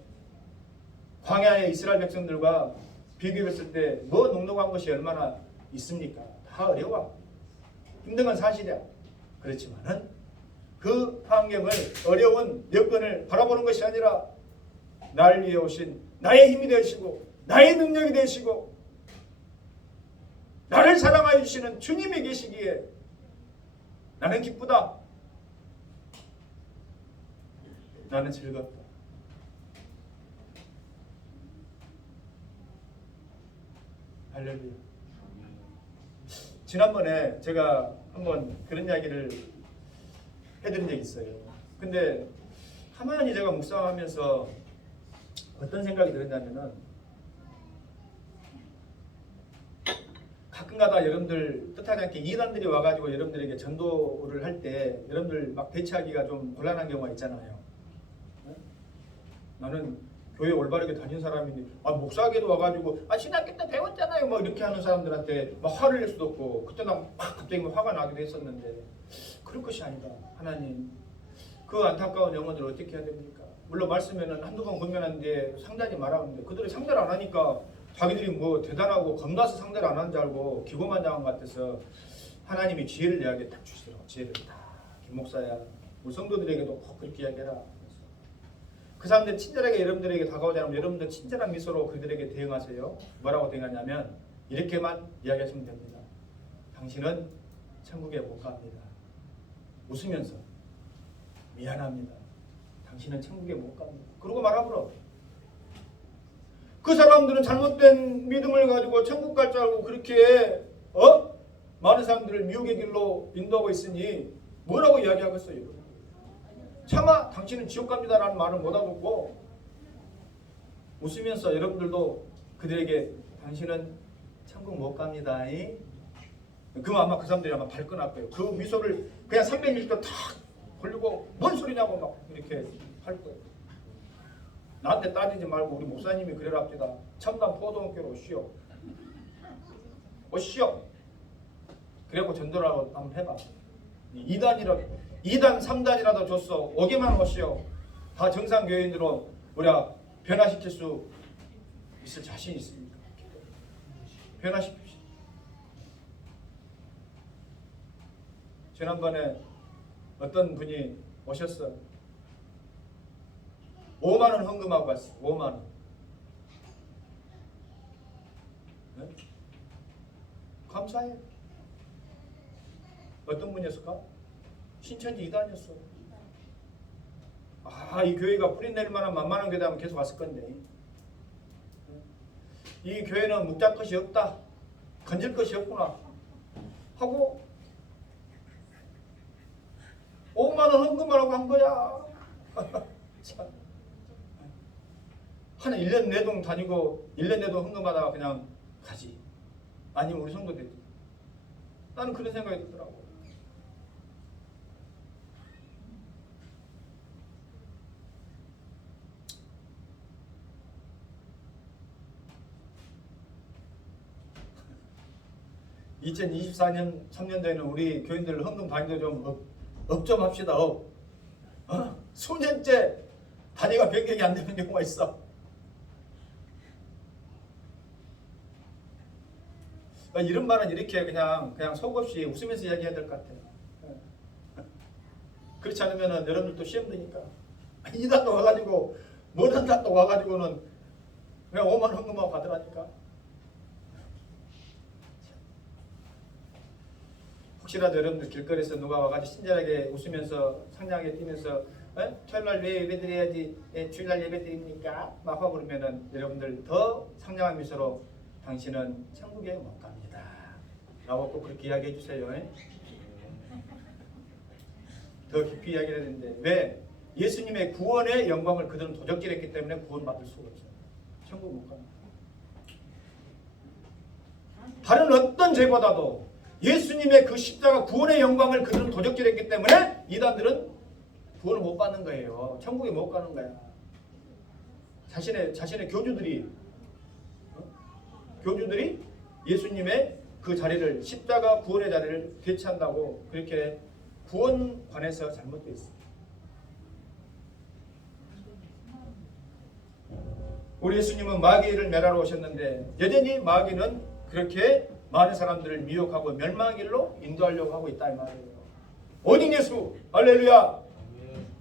광야의 이스라엘 백성들과 비교했을 때 뭐 넉넉한 것이 얼마나 있습니까? 다 어려워. 힘든 건 사실이야. 그렇지만은 그 환경을 어려운 여건을 바라보는 것이 아니라 나를 위해 오신 나의 힘이 되시고 나의 능력이 되시고 나를 사랑하여 주시는 주님이 계시기에 나는 기쁘다. 나는 즐겁다. 할렐루야. 지난번에 제가 한번 그런 이야기를 해드린 적이 있어요. 근데 가만히 제가 묵상하면서 어떤 생각이 들었냐면은 가끔가다 여러분들 뜻하지 않게 이단들이 와가지고 여러분들에게 전도를 할 때 여러분들 막 대처하기가 좀 곤란한 경우가 있잖아요. 나는 교회 올바르게 다닌 사람인데 목사에게도 와가지고 신학교 때 배웠잖아요 뭐 이렇게 하는 사람들한테 막 화를 낼 수도 없고 그때 난 막 갑자기 화가 나기도 했었는데 그럴 것이 아니다. 하나님 그 안타까운 영혼들을 어떻게 해야 됩니까? 물론 말씀에는 한두 번 권면하는데 상대하지 말라는데 그들이 상대를 안 하니까 자기들이 뭐 대단하고 겁나서 상대를 안 하는 줄 알고 기고만장한 것 같아서 하나님이 지혜를 내게 딱 주시더라고. 지혜를 딱. 김목사야 우리 성도들에게도 꼭 그렇게 이야기해라. 그 사람들 친절하게 여러분들에게 다가오지 않으면 여러분들 친절한 미소로 그들에게 대응하세요. 뭐라고 대응하냐면 이렇게만 이야기하시면 됩니다. 당신은 천국에 못 갑니다. 웃으면서 미안합니다. 당신은 천국에 못 갑니다. 그러고 말아버려. 그 사람들은 잘못된 믿음을 가지고 천국 갈 줄 알고 그렇게 많은 사람들을 미혹의 길로 인도하고 있으니 뭐라고 이야기하겠어요? 차마 당신은 지옥 갑니다라는 말을 못 알아듣고 웃으면서 여러분들도 그들에게 당신은 천국 못 갑니다. 그럼 아마 그 사람들이 아마 발끈할 거예요. 그 미소를 그냥 360도 탁 벌리고 뭔 소리냐고 막 이렇게 할 거예요. 나한테 따지지 말고 우리 목사님이 그래랍니다. 첨단 포도원교로 오시오. 오시오. 그래고 전도를 한번 해봐. 2단 3단이라도 줬어. 오기만 오시오. 다 정상교인으로 우리가 변화시킬 수 있을 자신 있습니까? 변화시킵시다. 지난번에 어떤 분이 오셨어. 5만 원 헌금하고 갔어. 5만 원. 네? 감사해. 어떤 분이었을까? 신천지 2단이었어. 이 교회가 뿌리내릴 만한 만만한 교회라면 계속 왔을 건데. 이 교회는 묵잡 것이 없다. 건질 것이 없구나. 하고 5만 원 헌금하라고 한 거야. 참. 한 1년 내동 다니고 1년 내동 헌금하다가 그냥 가지. 아니면 우리 성도 되지. 나는 그런 생각이 들더라고. (2024년) 3년도에는 우리 교인들 헌금 단위도 좀 업 좀 합시다. 수년째 단위가 변경이 안 되는 경우가 있어. 이런 말은 이렇게 그냥 속 없이 웃으면서 이야기해야 될 것 같아요. 그렇지 않으면 여러분들도 시험 드니까 이 단도 와가지고 뭐한 단도 와가지고는 그냥 5만 원 헌금하고 가더라니까. 혹시라도 여러분들 길거리에서 누가 와가지고 친절하게 웃으면서 상냥하게 뛰면서 토요일날 왜 예배 드려야지 주일날 예배 드립니까? 막 하고 그러면은 여러분들 더 상냥한 미소로 당신은 천국에 못 갑니다 라고 꼭 그렇게 이야기해 주세요. 더 깊이 이야기를 했는데 왜? 예수님의 구원의 영광을 그들은 도적질했기 때문에 구원받을 수가 없어요. 천국 못 갑니다. 다른 어떤 죄보다도 예수님의 그 십자가 구원의 영광을 그들은 도적질했기 때문에 이단들은 구원을 못 받는 거예요. 천국에 못 가는 거야. 자신의 교주들이 예수님의 그 자리를 십자가 구원의 자리를 대체한다고 그렇게 구원관에서 잘못되어 있습니다. 우리 예수님은 마귀를 멸하러 오셨는데 여전히 마귀는 그렇게 많은 사람들을 미혹하고 멸망의 길로 인도하려고 하고 있다 이 말이에요. 오직 예수, 할렐루야.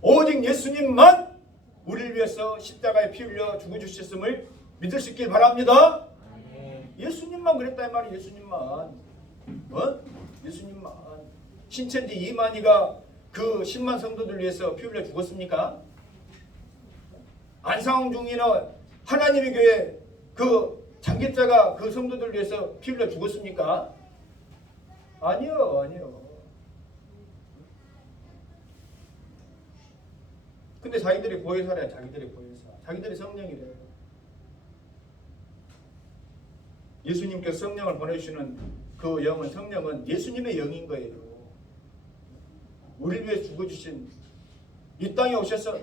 오직 예수님만 우리를 위해서 십자가에 피 흘려 죽어주셨음을 믿을 수 있길 바랍니다. 예수님만 그랬다 이 말이에요. 예수님만. 예수님만. 신천지 이만희가 그 10만 성도들 위해서 피 흘려 죽었습니까? 안상홍 중위는 하나님의 교회 그 장기자가 그 성도들 위해서 피 흘려 죽었습니까? 아니요. 근데 자기들이 보혜사래. 자기들이 성령이래. 예수님께서 성령을 보내주시는 그 영은 성령은 예수님의 영인 거예요. 우리를 위해 죽어주신 이 땅에 오셔서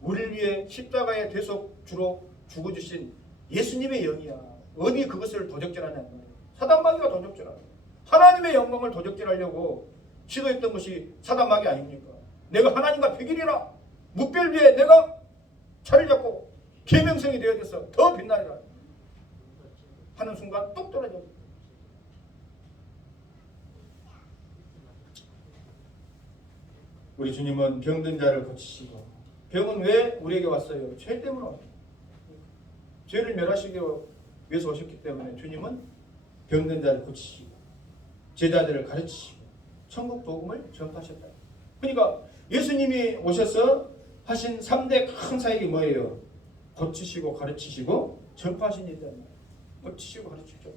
우리를 위해 십자가의 대속주로 죽어주신 예수님의 영이야. 어디 그것을 도적질하냐. 사단마귀가 도적질하냐. 하나님의 영광을 도적질하려고 시도했던 것이 사단마귀 아닙니까? 내가 하나님과 백일이라 묵별 위에 내가 자리를 잡고 계명성이 되어져서 더 빛나리라 하는 순간 뚝 떨어져. 우리 주님은 병든 자를 고치시고, 병은 왜 우리에게 왔어요? 죄 때문에 왔어요. 죄를 멸하시기 위해서 오셨기 때문에 주님은 병든 자를 고치시고 제자들을 가르치시고 천국 복음을 전파하셨다. 그러니까 예수님이 오셔서 하신 3대 큰 사역이 뭐예요? 고치시고 가르치시고 전파하신 일이다. 고치시고 가르치죠.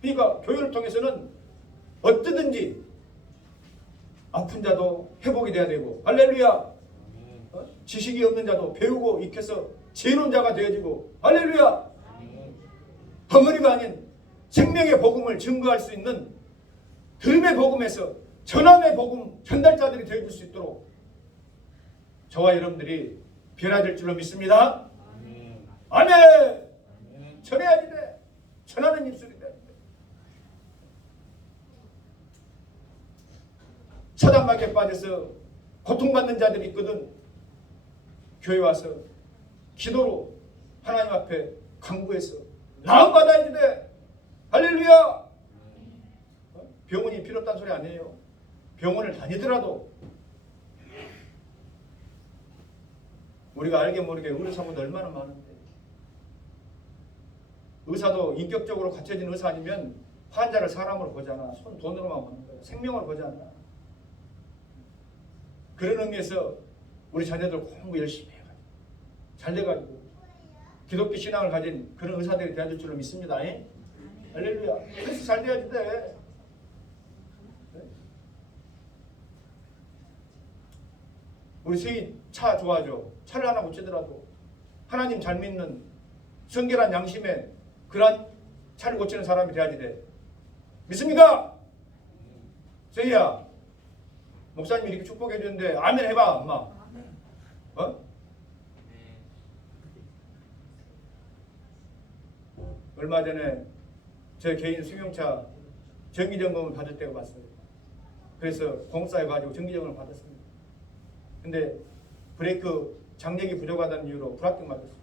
그러니까 교회를 통해서는 어떻든지 아픈 자도 회복이 돼야 되고, 할렐루야. 지식이 없는 자도 배우고 익혀서 지혜론자가 되어지고, 할렐루야. 덩어리가 아닌 생명의 복음을 증거할 수 있는 들음의 복음에서 전함의 복음 전달자들이 되어줄 수 있도록 저와 여러분들이 변화될 줄로 믿습니다. 아멘. 전해야지 돼. 전하는 입술이 돼. 사단막에 빠져서 고통받는 자들이 있거든. 교회 와서 기도로 하나님 앞에 간구해서 나음 받아야지 돼. 할렐루야. 병원이 필요 없다는 소리 아니에요. 병원을 다니더라도 우리가 알게 모르게 의료사고도 얼마나 많은데, 의사도 인격적으로 갖춰진 의사 아니면 환자를 사람으로 보잖아. 손 돈으로만 보는 거야. 생명으로 보지 않아. 그런 의미에서 우리 자녀들 공부 열심히 해가지고 잘 돼가지고 기독교 신앙을 가진 그런 의사들이 되어줄 줄로 믿습니다. 할렐루야. 그래서 잘 돼야지 돼. 우리 세인 차 좋아하죠. 차를 하나 고치더라도 하나님 잘 믿는 성결한 양심에 그런 차를 고치는 사람이 돼야지 돼. 믿습니까? 세이야, 목사님이 이렇게 축복해 주는데 아멘 해봐, 엄마. 어? 얼마 전에 제 개인 승용차 정기점검을 받을 때가 왔어요. 그래서 공사해 가지고 정기점검을 받았습니다. 근데 브레이크 장력이 부족하다는 이유로 불합격 맞았어요.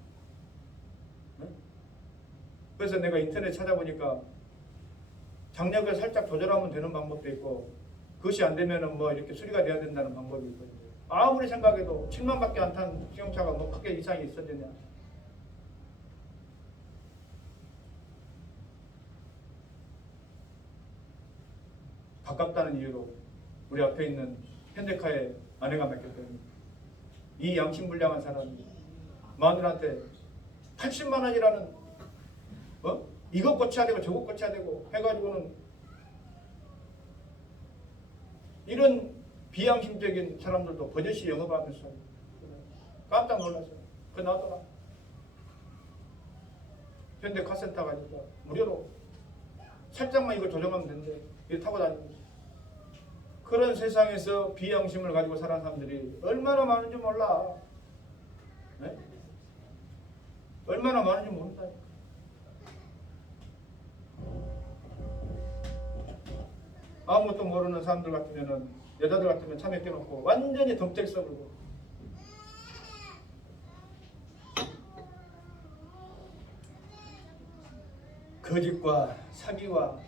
그래서 내가 인터넷 찾아보니까 장력을 살짝 조절하면 되는 방법도 있고, 그것이 안 되면은 뭐 이렇게 수리가 돼야 된다는 방법이 있거든요. 아무리 생각해도 7만밖에 안 탄 승용차가 뭐 크게 이상이 있었느냐. 가깝다는 이유로 우리 앞에 있는 현대카에 아내가 맡겼더니 이 양심불량한 사람이 마누라한테 80만 원이라는 이것 고쳐야 되고 저것 고쳐야 되고 해가지고는, 이런 비양심적인 사람들도 버젓이 영업하면서 깜짝 놀랐어요. 그거 나더라. 현대 카센터 가지고 무료로 살짝만 이걸 조정하면 된대. 이거 타고 다니고. 그런 세상에서 비양심을 가지고 사는 사람들이 얼마나 많은지 몰라. 네? 얼마나 많은지 모른다니까. 아무것도 모르는 사람들 같으면은, 여자들 같으면 참에 껴놓고 완전히 덤택 써버리고. 거짓과 사기와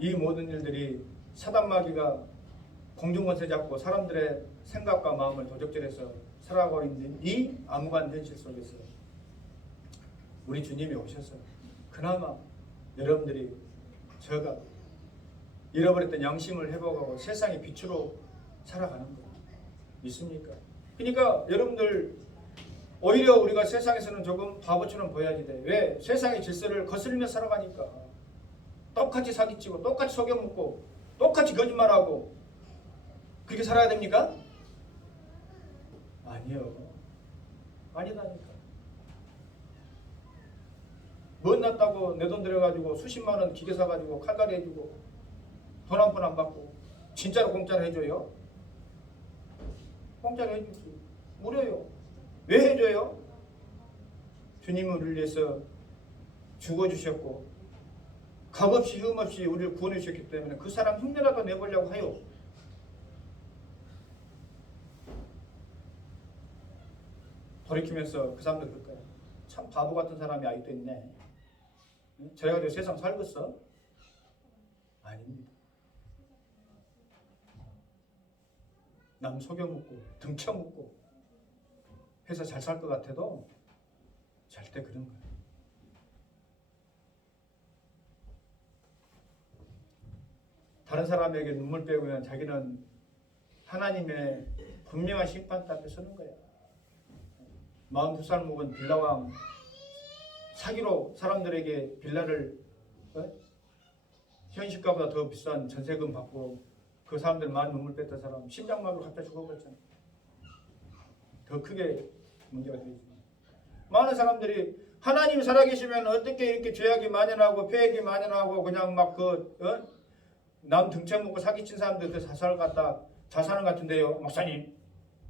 이 모든 일들이 사단마귀가 공중권세 잡고 사람들의 생각과 마음을 도적질해서 살아가고 있는 이 암무한 현실 속에서 우리 주님이 오셔서 그나마 여러분들이 저가 잃어버렸던 양심을 회복하고 세상의 빛으로 살아가는 거 믿습니까? 그러니까 여러분들, 오히려 우리가 세상에서는 조금 바보처럼 보여야지 돼. 왜? 세상의 질서를 거스르며 살아가니까. 똑같이 사기치고 똑같이 속여먹고 똑같이 거짓말하고 그렇게 살아야 됩니까? 아니요. 아니다니까. 뭔 낫다고 내 돈 들여가지고 수십만 원 기계 사가지고 칼갈이 해주고 돈 한 푼 안 받고 진짜로 공짜로 해줘요? 공짜로 해주지. 무료요. 왜 해줘요? 주님은 우리를 위해서 죽어주셨고 값없이 흠없이 우리를 구원해 주셨기 때문에 그 사람 흉내라도 내보려고 하요. 돌이키면서 그 사람들 그럴 거야. 참 바보 같은 사람이 아직도 있네. 저래가지고 세상 살겠어? 아닙니다. 남 속여먹고 등쳐먹고 해서 잘 살 것 같아도 절대 그런 거야. 다른 사람에게 눈물 빼고면 자기는 하나님의 분명한 심판 앞에 서는 거야. 42살 먹은 빌라왕 사기로 사람들에게 빌라를 현실가보다 더 비싼 전세금 받고 그 사람들 많은 눈물 뺐던 사람 심장마비로 갖다 죽어버렸잖아. 더 크게 문제가 되지. 많은 사람들이 하나님 살아계시면 어떻게 이렇게 죄악이 만연하고 폐악이 만연하고 그냥 막 남 등쳐 먹고 사기친 사람들 그 자살을 같은데요. 목사님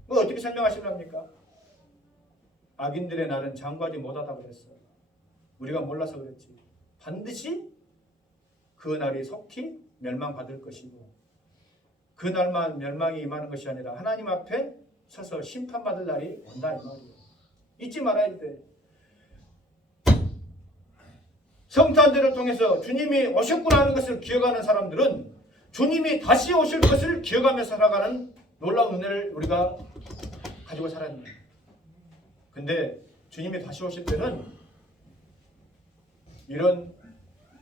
뭐 어떻게 설명하시랍니까? 악인들의 날은 장구하지 못하다 그랬어. 우리가 몰라서 그랬지. 반드시 그 날이 속히 멸망받을 것이고 그 날만 멸망이 임하는 것이 아니라 하나님 앞에 서서 심판받을 날이 온다 이 말이에요. 잊지 말아야 돼. 성탄절을 통해서 주님이 오셨구나 하는 것을 기억하는 사람들은 주님이 다시 오실 것을 기억하며 살아가는 놀라운 은혜를 우리가 가지고 살아야 됩니다. 근데 주님이 다시 오실 때는 이런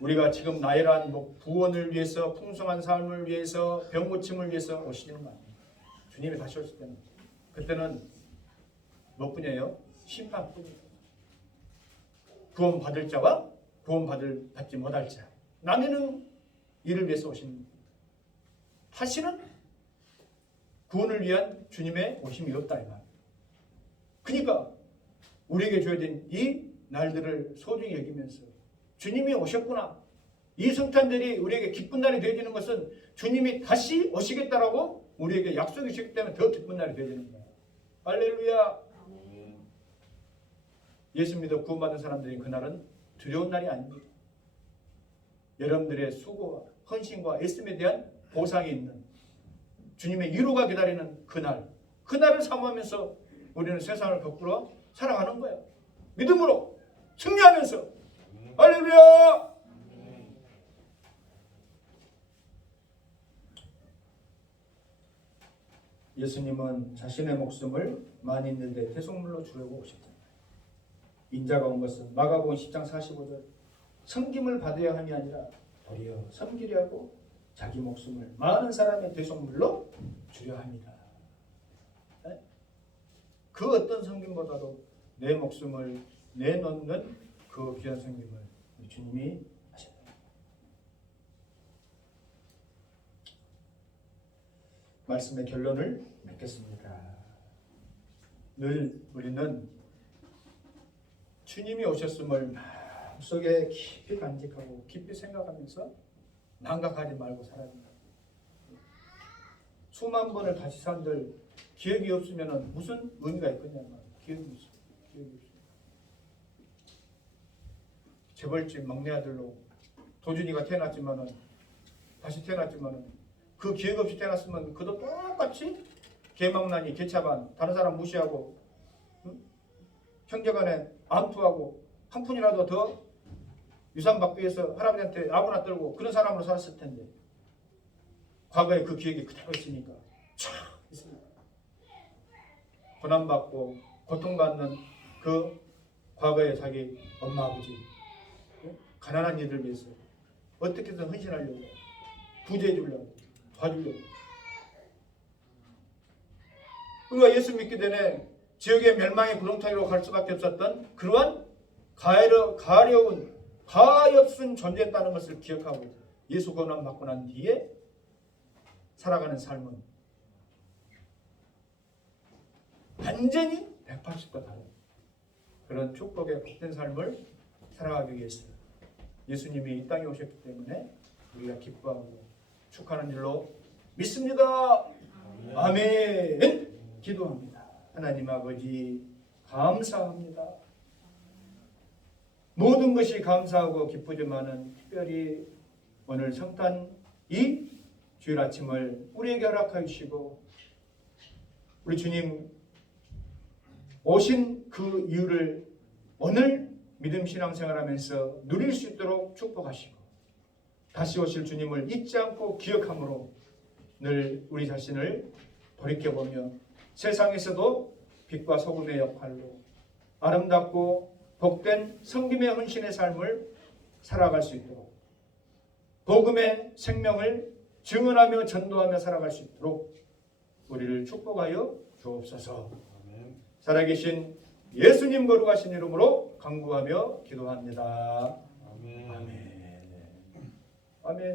우리가 지금 나열한 구원을 위해서 풍성한 삶을 위해서 병 고침을 위해서 오시는 거 아니에요. 주님이 다시 오실 때는 그때는 몇 분이에요? 심판뿐이에요. 구원 받을 자와 구원 받지 못할 자. 남에는 이를 위해서 오시는 거예요. 다시는 구원을 위한 주님의 오심이 없다 이 말. 그러니까 우리에게 주어진 이 날들을 소중히 여기면서 주님이 오셨구나. 이 성탄절이 우리에게 기쁜 날이 되어지는 것은 주님이 다시 오시겠다라고 우리에게 약속이 주셨기 때문에 더 기쁜 날이 되어지는 거예요. 할렐루야. 예수 믿어 구원받은 사람들이 그날은 두려운 날이 아닙니다. 여러분들의 수고와 헌신과 애씀에 대한 보상이 있는 주님의 위로가 기다리는 그날을 사모하면서 우리는 세상을 거꾸로 살아가는 거예요. 믿음으로 승리하면서. 할렐루야. 예수님은 자신의 목숨을 많이 있는데 대속물로 주려고 오셨잖아요. 인자가 온 것은 마가복음 10장 45절 섬김을 받아야 함이 아니라 도리어 섬기려 하고 자기 목숨을 많은 사람의 대속물로 주려 합니다. 네? 그 어떤 섬김보다도 내 목숨을 내놓는 그 귀한 섬김을 주님이 하셨다. 말씀의 결론을 맺겠습니다. 늘 우리는 주님이 오셨음을 마음속에 깊이 간직하고 깊이 생각하면서 망각하지 말고 살아야 된다. 수만 번을 다시 산들 기억이 없으면 무슨 의미가 있겠냐 말이야. 기억이 없어. 재벌집 막내 아들로 도준이가 태어났지만은 다시 태어났지만은 그 기억 없이 태어났으면 그도 똑같이 개망나니 개차반 다른 사람 무시하고 형제간에 암투하고 한 푼이라도 더 유산 받기 위해서 할아버지한테 아부나 떨고 그런 사람으로 살았을 텐데 과거에 그 기억이 그대로 있으니까 촥 있습니다. 고난받고 고통받는 그 과거에 자기 엄마 아버지 가난한 이들을 위해서 어떻게든 헌신하려고 구제해 주려고 도와주려고 우리가 예수 믿기 전에 지역의 멸망의 구렁텅이로 갈 수밖에 없었던 그러한 가엾은 존재했다는 것을 기억하고 예수 고난 받고 난 뒤에 살아가는 삶은 완전히 180도 다른 그런 축복의 복된 삶을 살아가기 위해서 예수님이 이 땅에 오셨기 때문에 우리가 기뻐하고 축하하는 줄로 믿습니다. 아멘. 기도합니다. 하나님 아버지 감사합니다. 모든 것이 감사하고 기쁘지만은 특별히 오늘 성탄 이 주일 아침을 우리에게 허락하여 주시고 우리 주님 오신 그 이유를 오늘 믿음 신앙생활하면서 누릴 수 있도록 축복하시고 다시 오실 주님을 잊지 않고 기억함으로 늘 우리 자신을 돌이켜보며 세상에서도 빛과 소금의 역할로 아름답고 복된 섬김의 헌신의 삶을 살아갈 수 있도록 복음의 생명을 증언하며 전도하며 살아갈 수 있도록 우리를 축복하여 주옵소서. 살아계신 예수님 거룩하신 이름으로 간구하며 기도합니다. 아멘. 아멘. 아멘.